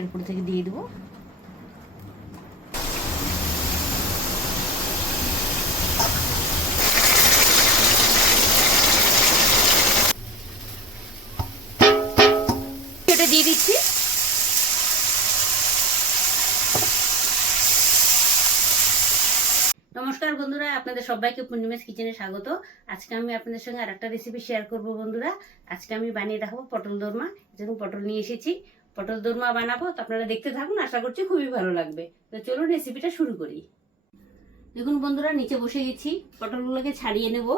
এরপর থেকে দিয়ে দেবো। এটা দিয়ে দিচ্ছি। নমস্কার বন্ধুরা, আপনাদের সবাইকে পূর্ণিমাস কিচেনে স্বাগত। আজকে আমি আপনাদের সঙ্গে আরেকটা রেসিপি শেয়ার করব বন্ধুরা। আজকে আমি বানিয়ে দেখাবো পটল দোরমা। যেরকম পটল নিয়ে এসেছি, পটল দোরমা বানাবো, তো আপনারা দেখতে থাকুন, আশা করছি খুবই ভালো লাগবে। তো চলুন রেসিপিটা শুরু করি। দেখুন বন্ধুরা, নিচে বসে গেছি, পটলগুলোকে ছাড়িয়ে নেব।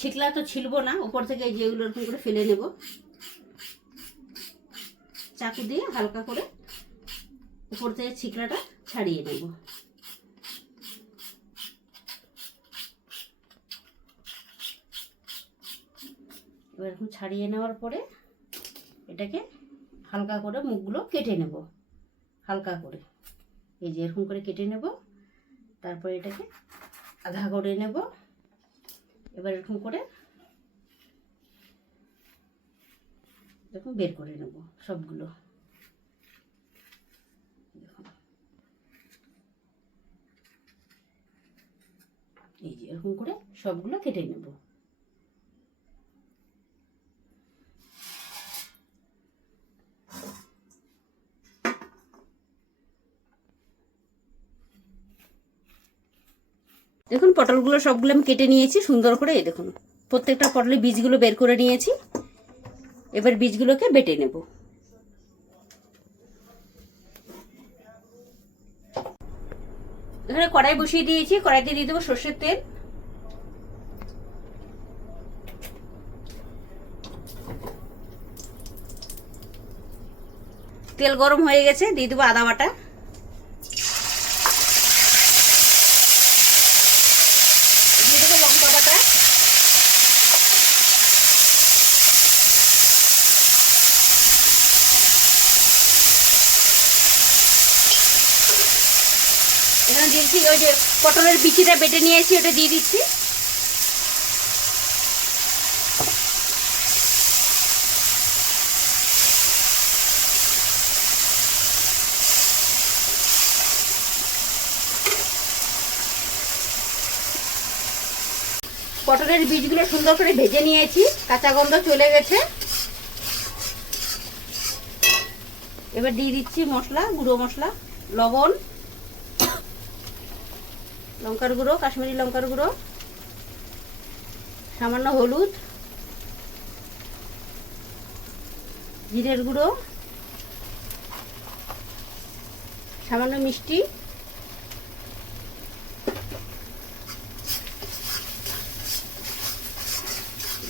ছিকলা তো ছিলবো না, উপর থেকে যেগুলো এরকম করে ফেলে নেব। চাকু দিয়ে হালকা করে উপর থেকে ছিকলাটা ছাড়িয়ে নেব। এবার এরকম ছাড়িয়ে নেওয়ার পরে এটাকে হালকা করে মুখগুলো কেটে নেব, হালকা করে এই যে এরকম করে কেটে নেব। তারপরে এটাকে আধা করে নেব। এবার এরকম করে এরকম বের করে নেব সবগুলো। এই যে এরকম করে সবগুলো কেটে নেব। দেখুন পটলগুলো সবগুলো আমি কেটে নিয়েছি সুন্দর করে। এই দেখুন প্রত্যেকটা পটলের বীজগুলো বের করে নিয়েছি। এবার বীজগুলোকে বেটে নেব। এখানে কড়াই বসিয়ে দিয়েছি, কড়াইতে দিয়ে দেবো সর্ষের তেল। তেল গরম হয়ে গেছে, দিয়ে দেবো আদা বাটা, দিয়ে দেবো লঙ্কা বাটা, এখানে দিয়েছি ওই যে পটলের বিচিটা বেটে নিয়েছি, ওটা দিয়ে দিচ্ছি। পটলের বীজগুলো সুন্দর করে ভেজে নিয়েছি, কাঁচা গন্ধ চলে গেছে। এবার দিয়ে দিচ্ছি মশলা, গুঁড়ো মশলা, লবণ, লঙ্কার গুঁড়ো, কাশ্মীরি লঙ্কার গুঁড়ো, সামান্য হলুদ, জিরের গুঁড়ো, সামান্য মিষ্টি,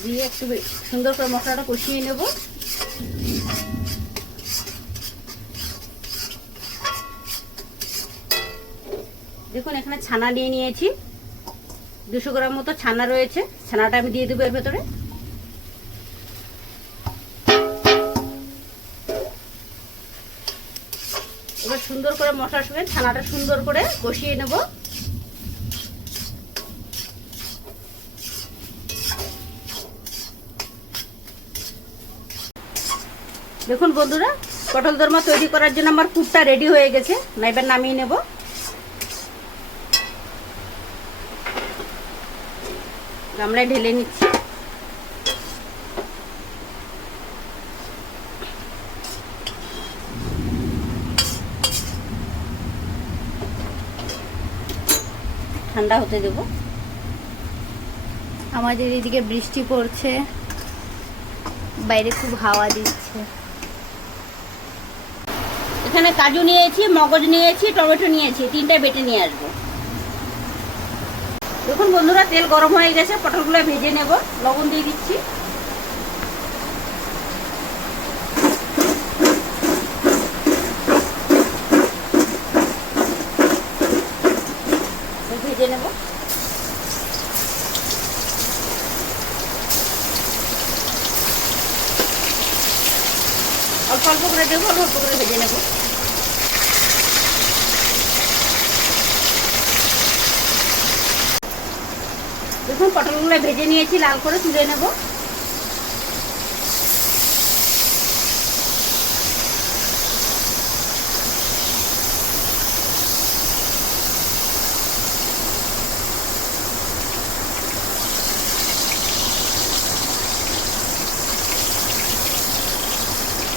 দিয়ে একটু সুন্দর করে মশলাটা কষিয়ে নেব। দেখুন এখানে ছানা নিয়ে নিয়েছি, 200 গ্রাম মতো ছানা রয়েছে। ছানাটা আমি দিয়ে দেবো এর ভেতরে। এবার সুন্দর করে মশলার সঙ্গে ছানাটা সুন্দর করে কষিয়ে নেব। দেখুন বন্ধুরা, পটল দোরমা তৈরি করার জন্য আমার পুরটা রেডি হয়ে গেছে। এবার নামিয়ে নেব। গামলায় ঢেলে নিচ্ছি। ঠান্ডা হতে দেব। আমাদের এদিকে বৃষ্টি পড়ছে, বাইরে খুব হাওয়া দিচ্ছে। এখানে কাজু নিয়েছি, মগজ নিয়েছি, টমেটো নিয়েছি, তিনটা বেটে নিয়ে আসবো। দেখুন বন্ধুরা, তেল গরম হয়ে গেছে, পটলগুলো ভেজে নেব। লবণ দিয়ে দিচ্ছি। ভেজে নেব। অল্প অল্প করে দেবো, অল্প অল্প করে ভেজে নেব। দেখুন পটলগুলো ভেজে নিয়েছি, লাল করে তুলে নেব।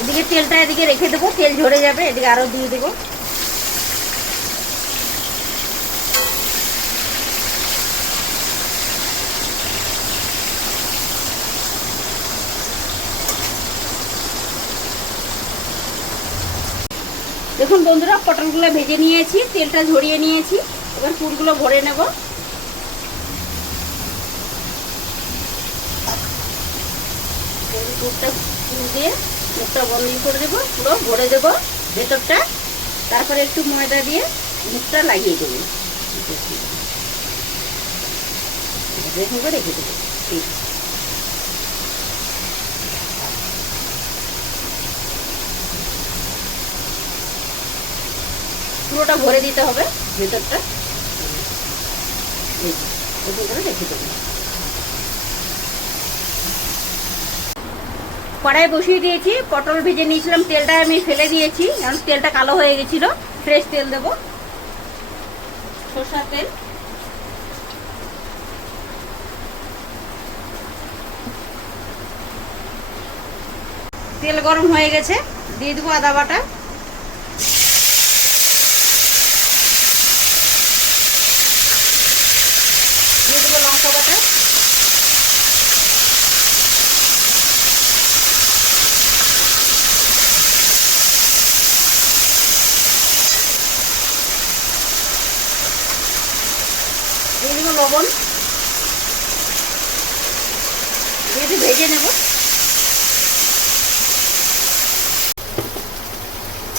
এদিকে তেলটা এদিকে রেখে দেবো, তেল ঝরে যাবে, এদিকে আরো দিয়ে দেবো। দেখুন বন্ধুরা, পটলগুলো ভেজে নিয়েছি, তেলটা ঝরিয়ে নিয়েছি। এবার পুরগুলো ভরে নেব। পুরটা পুর দিয়ে মুখটা বন্ধ করে দেবো, পুরো ভরে দেবো ভেতরটা। তারপরে একটু ময়দা দিয়ে মুখটা লাগিয়ে দেবো, দেখুন করে রেখে দেবো। ঠিক পুরোটা ভরে দিতে হবে ভেতরটা, এরকম করে রেখে দেবো। কড়াই বসিয়ে দিয়েছি, পটল ভেজে নিয়েছিলাম, তেলটা আমি ফেলে দিয়েছি, কারণ তেলটা কালো হয়ে গেছিল। ফ্রেশ তেল দেবো, সরষের তেল। তেল গরম হয়ে গেছে, দিয়ে দেবো আদা বাটা, দিয়ে দেবো লঙ্কা বাটা, দিয়ে দেবো লবণ, দিয়ে দিয়ে ভেজে নেব।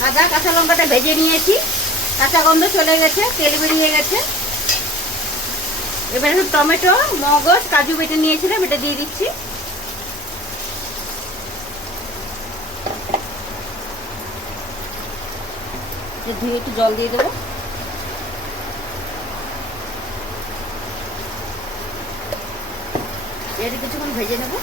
আদা কাঁচা লঙ্কাটা ভেজে নিয়েছি, কাঁচা গন্ধ চলে গেছে, তেল বেরিয়ে গেছে। এবার টমেটো, মগজ, কাজু বেটে নিয়েছিলাম, এটা দিয়ে দিচ্ছি। ধুয়ে একটু জল দিয়ে দেবো। এটা কিছুক্ষণ ভেজে নেব।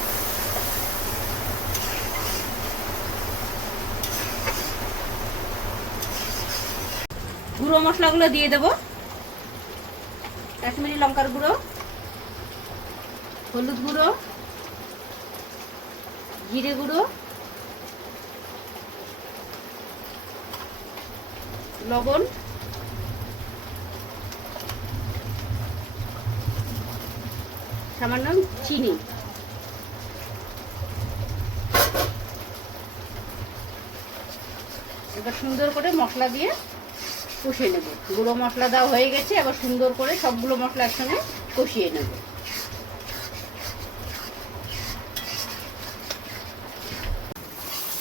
গুঁড়ো মশলাগুলো দিয়ে দেবো, কাশ্মীরি লঙ্কার গুঁড়ো, হলুদ গুঁড়ো, জিরে গুঁড়ো, লবণ, সামান্য চিনি। এবার সুন্দর করে মশলা দিয়ে কষিয়ে নেব। গুঁড়ো মশলা দেওয়া হয়ে গেছে, এবার সুন্দর করে সবগুলো মশলা একসঙ্গে কষিয়ে নেব।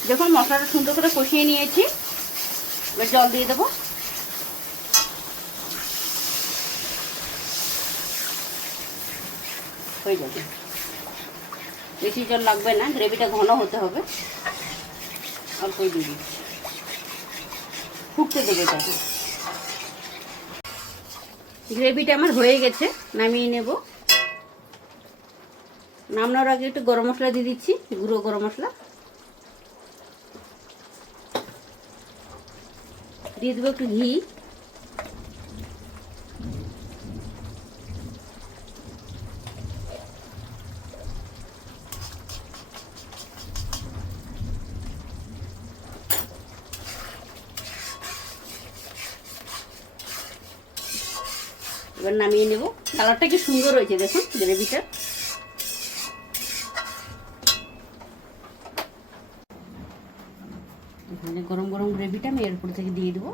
যখন মশলাটা সুন্দর করে কষিয়ে নিয়েছি, এবার জল দিয়ে দেবো। হয়ে যাবে, বেশি জল লাগবে না, গ্রেভিটা ঘন হতে হবে। অল্পই দিয়ে দিচ্ছি, ফুটতে দেবো এটাকে। গ্রেভিটা আমার হয়ে গেছে, নামিয়ে নেব। নামানোর আগে একটু গরম মশলা দিয়ে দিচ্ছি, গুঁড়ো গরম মশলা দিয়ে দেবো, একটু ঘি, এবার নামিয়ে নেব। কালারটা কি সুন্দর হয়েছে দেখুন গ্রেভিটা। এখানে গরম গরম গ্রেভিটা আমি এর উপর থেকে দিয়ে দেবো।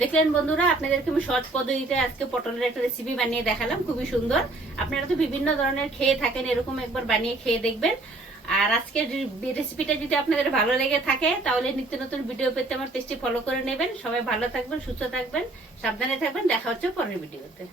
দেখলেন বন্ধুরা, আপনাদেরকে আমি সহজ পদ্ধতিতে আজকে পটলের একটা রেসিপি বানিয়ে দেখালাম, খুবই সুন্দর। আপনারা তো বিভিন্ন ধরনের খেয়ে থাকেন, এরকম একবার বানিয়ে খেয়ে দেখবেন। আর আজকের রেসিপিটা যদি আপনাদের ভালো লেগে থাকে, তাহলে নিত্য নতুন ভিডিও পেতে আমার পেজটি ফলো করে নেবেন। সবাই ভালো থাকবেন, সুস্থ থাকবেন, সাবধানে থাকবেন। দেখা হচ্ছে পরের ভিডিওতে।